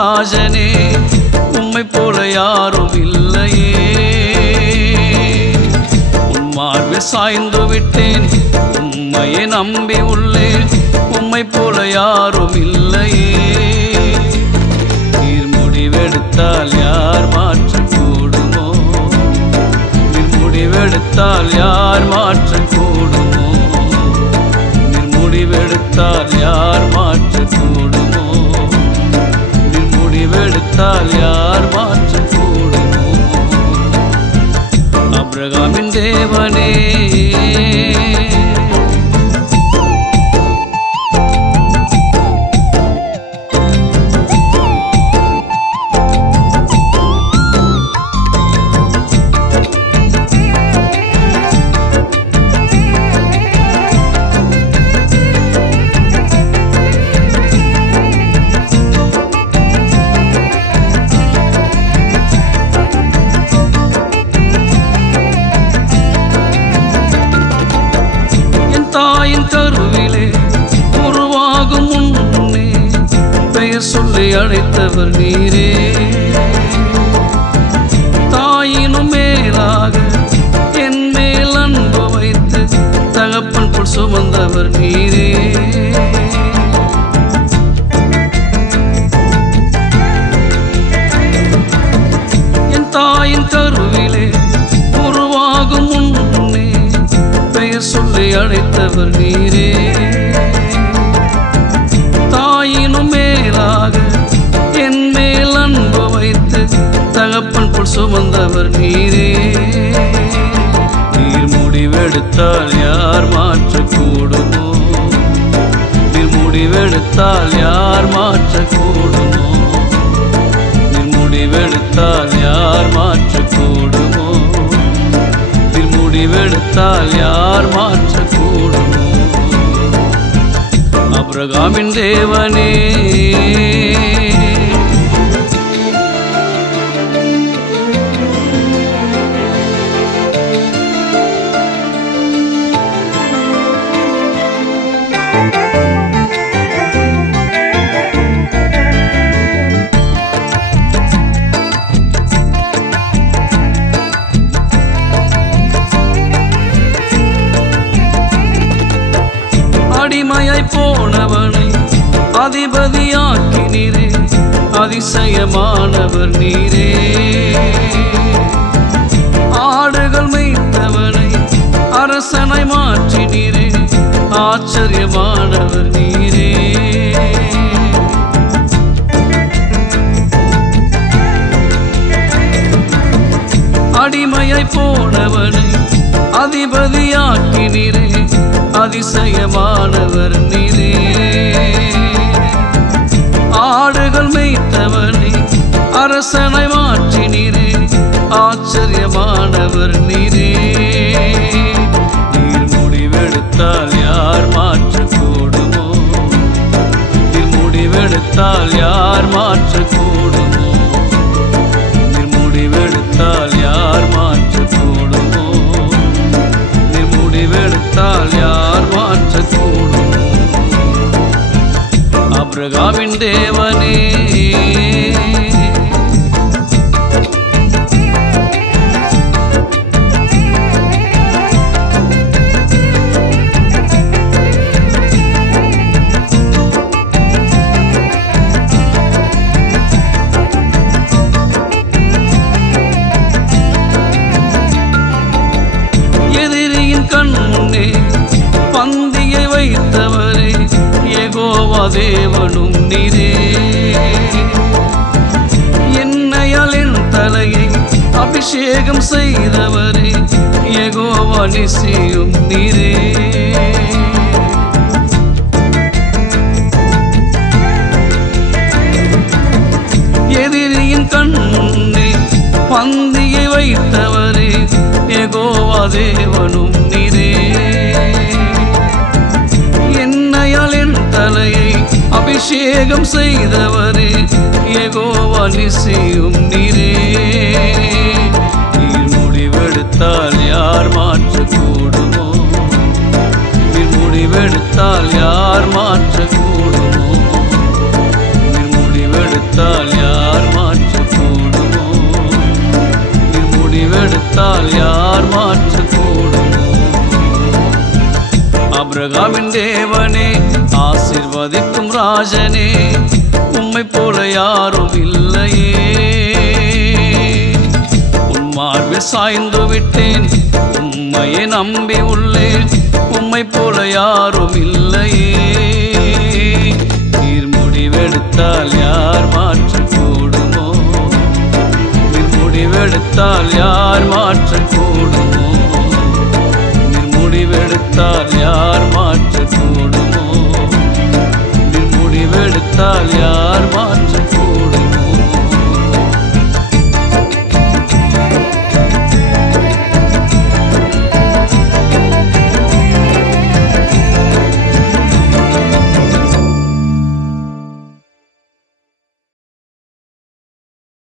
ராஜனே உம்மை போல யாரும் இல்லையே. உன் மார்பில் சாய்ந்து விட்டேன், உம்மையே நம்பி உள்ளேன், உம்மை போல யாரும் இல்லையே. நீர் முடிவெடுத்தால் யார் மாற்றக்கூடுமோ, நீர் முடிவெடுத்தால் யார் மாற்றக்கூடுமோ, நீர் முடிவெடுத்தால் யார் மாற்றக்கூடுமோ, நீர் முடிவெடுத்தால் யார் மாற்றக்கூடுமோ. ஆபிரகாமின் தேவனே கருவிலே உருவாகும் முன்னே பெயர் சொல்லி அழைத்தவர் நீரே. தாயினும் மேலாக என் மேல் அன்பு வைத்து தகப்பன் போல் சுமந்தவர் நீரே. என் தாயின் கருவிலே உருவாகும் முன்னே பெயர் சொல்லி அழைத்தவர் நீரே. தாயினும் மேலாக என் மேல் அன்பு வைத்து தகப்பன் போல் சுமந்தவர் நீரே. நீர் முடிவெடுத்தால் யார் மாற்றக்கூடுமோ, நீர் முடிவெடுத்தால் யார் மாற்றக்கூடுமோ, நீர் முடிவெடுத்தால் யார் மாற்றக்கூடுமோ, நீர் முடிவெடுத்தால் யார் மாற்றக்கூடுமோ. ஆபிரகாமின் தேவனே அடிமையாய் போனவனை அதிபதியாக்கி நீரே, அதிசயமானவர் நீரே. ஆடுகள் மேய்த்தவனை அரசனை மாற்றி நீரே, ஆச்சரியமானவர் நீரே. அடிமையாய் போனவனை அதிபதியாக்கி நீரே, அதிசயமானவர் நீரே. ஆடுகள் மேய்த்தவனை அரசனை மாற்றி நீரே, ஆச்சரியமானவர் நீரே. நீர் முடிவெடுத்தால் யார் மாற்றக்கூடுமோ, நீர் முடிவெடுத்தால் யார் மாற்றக்கூடுமோ, நீர் முடிவெடுத்தால் யார் மாற்றக்கூடுமோ, நீர் முடிவெடுத்தால் யார் மாற்றக்கூடுமோ. ஆபிரகாமின் தேவனே கண்முன்னே பந்தியை வைத்தவரே, யெகோவா தேவனும் நீரே. என்னையால் என் தலையை அபிஷேகம் செய்தவரே, யெகோவா நிசியும் நீரே. எதிரியின் கண்முன்னே பந்தியை வைத்தவரே, யெகோவா தேவனும் நீரே. என்னையால் என் தலையை அபிஷேகம் செய்தவரே, யெகோவா நிசியும் நீரே. நீர் முடிவெடுத்தால் யார் மாற்றக்கூடுமோ, நீர் முடிவெடுத்தால் யார் மாற்றக்கூடுமோ, நீர் முடிவெடுத்தால் முடிவெடுத்தால் யார் மாற்றக்கூடுமோ? நீர் முடிவெடுத்தால் யார் மாற்றக்கூடுமோ? ஆபிரகாமின் தேவனே, ஆசீர்வதிக்கும் ராஜனே, உம்மை போல யாரும் இல்லையே. உன் மார்பில் சாய்ந்து விட்டேன், உம்மையே நம்பி உள்ளேன், உம்மை போல யாரும் இல்லையே. நீர் முடிவெடுத்தால் யார் மாற்றக்கூடுமோ? நீர் முடிவெடுத்தால் யார் மாற்றக்கூடுமோ? நீர் முடிவெடுத்தால் யார் மாற்றக்கூடுமோ? நீர் முடிவெடுத்தால் யார்